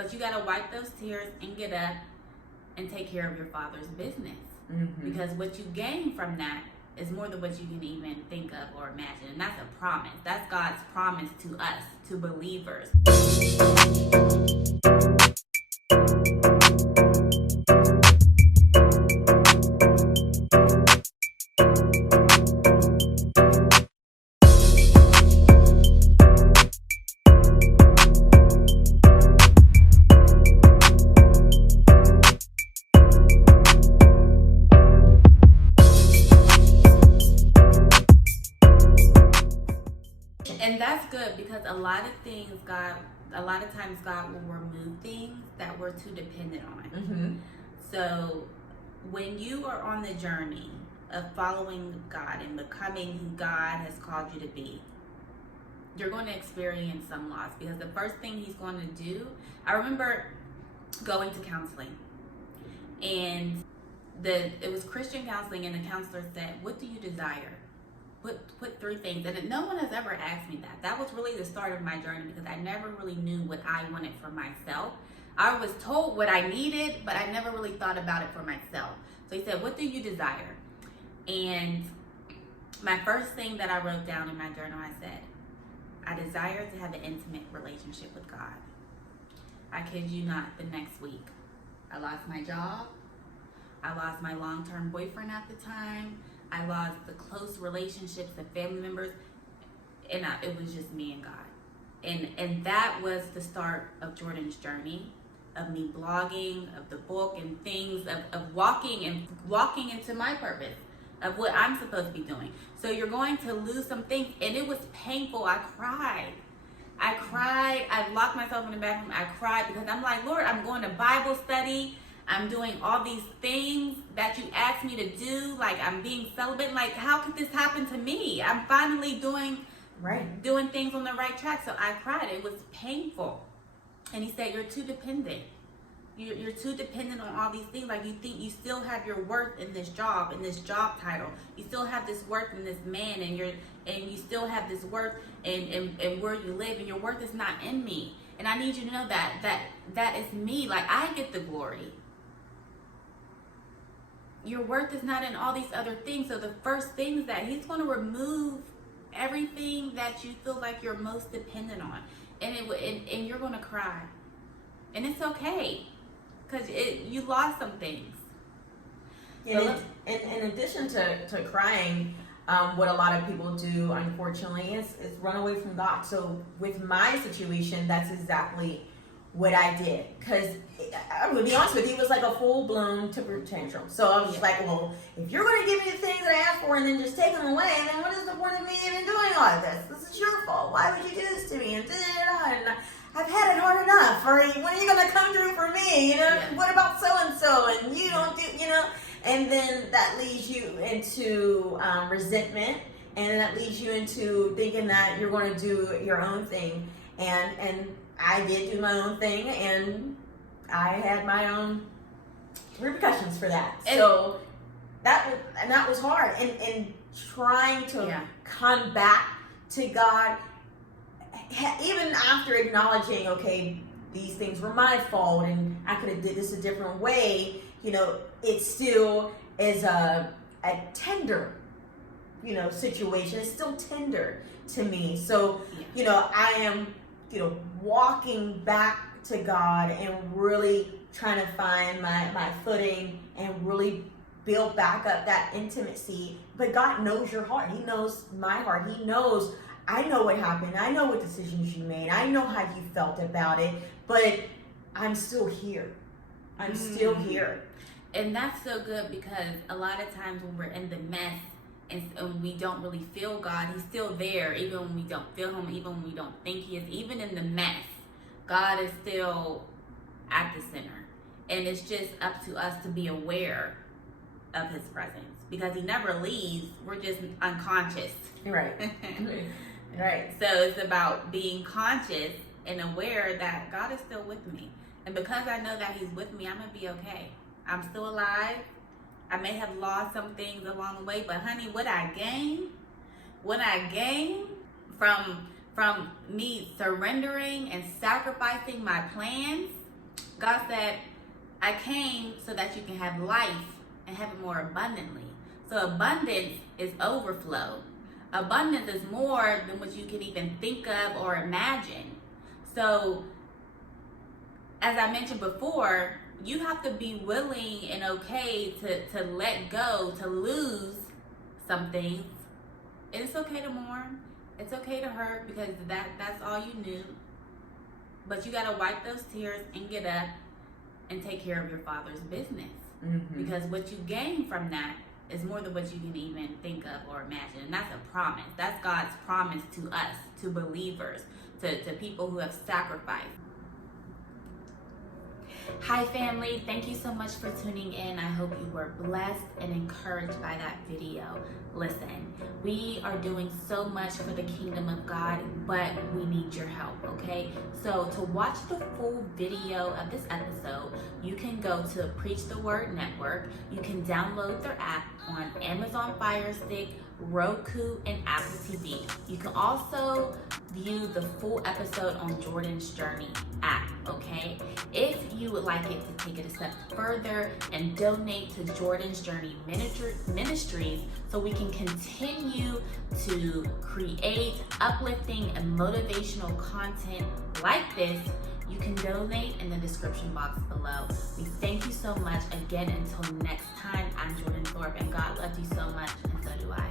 But you got to wipe those tears and get up and take care of your Father's business. Because what you gain from that is more than what you can even think of or imagine. And that's a promise. That's God's promise to us, to believers. And that's good, because a lot of times God will remove things that we're too dependent on. So when you are on the journey of following God and becoming who God has called you to be, you're going to experience some loss, because the first thing he's going to do, I remember going to counseling, and it was Christian counseling, and the counselor said, "What do you desire?" Put 3 things. And no one has ever asked me that. That was really the start of my journey, because I never really knew what I wanted for myself. I was told what I needed, but I never really thought about it for myself. So he said, "What do you desire?" And my first thing that I wrote down in my journal, I said, "I desire to have an intimate relationship with God." I kid you not, the next week, I lost my job. I lost my long-term boyfriend at the time. I lost the close relationships, the family members, and it was just me and God. And that was the start of Jordan's journey, of me blogging, of the book and things, of walking into my purpose, of what I'm supposed to be doing. So you're going to lose some things, and it was painful. I cried. I locked myself in the bathroom. I cried, because I'm like, Lord, I'm going to Bible study. I'm doing all these things that you asked me to do. Like, I'm being celibate. Like, how could this happen to me? I'm finally doing things on the right track. So I cried. It was painful. And he said, "You're too dependent. You're too dependent on all these things. Like, you think you still have your worth in this job title. You still have this worth in this man, and you still have this worth in where you live, and your worth is not in me. And I need you to know that is me. Like, I get the glory. Your worth is not in all these other things." So the first thing is that he's going to remove everything that you feel like you're most dependent on, and you're going to cry, and it's okay, because you lost some things. In addition to crying, what a lot of people do, unfortunately, is run away from God. So with my situation, that's exactly what I did, because I'm gonna be honest with you, it was like a full-blown temper tantrum. So I was just like, well, if you're going to give me the things that I asked for and then just take them away, then what is the point of me even doing all of this? This is your fault. Why would you do this to me? And I've had it hard enough. Or when are you going to come through for me? What about so-and-so? And you don't do, and then that leads you into resentment, and that leads you into thinking that you're going to do your own thing. And I did do my own thing, and I had my own repercussions for that. So that was hard. And trying to come back to God, even after acknowledging, okay, these things were my fault, and I could have did this a different way. It still is a tender, situation. It's still tender to me. So, I am, walking back to God and really trying to find my footing and really build back up that intimacy. But God knows your heart. He knows my heart. He knows, I know what happened. I know what decisions you made. I know how you felt about it, but I'm still here. I'm still here. And that's so good, because a lot of times when we're in the mess and we don't really feel God, he's still there, even when we don't feel him, even when we don't think he is. Even in the mess, God is still at the center. And it's just up to us to be aware of his presence, because he never leaves. We're just unconscious. Right. Right. So it's about being conscious and aware that God is still with me. And because I know that he's with me, I'm going to be okay. I'm still alive. I may have lost some things along the way, but honey, what I gained from me surrendering and sacrificing my plans God said, I came so that you can have life and have it more abundantly. So abundance is overflow. Abundance is more than what you can even think of or imagine. So, as I mentioned before, you have to be willing and okay to let go, to lose some things. And it's okay to mourn. It's okay to hurt because that's all you knew. But you got to wipe those tears and get up and take care of your Father's business. Mm-hmm. Because what you gain from that is more than what you can even think of or imagine. And that's a promise. That's God's promise to us, to believers, to people who have sacrificed. Hi family, thank you so much for tuning in. I hope you were blessed and encouraged by that video. Listen, we are doing so much for the kingdom of God, but we need your help, okay? So to watch the full video of this episode, you can go to Preach the Word Network. You can download their app on Amazon Fire Stick, Roku, and Apple TV. You can also view the full episode on Jordan's Journey app, okay? If you would like it to take it a step further and donate to Jordan's Journey Ministries so we can continue to create uplifting and motivational content like this, you can donate in the description box below. We thank you so much. Again, until next time, I'm Jordan Thorpe, and God loves you so much, and so do I.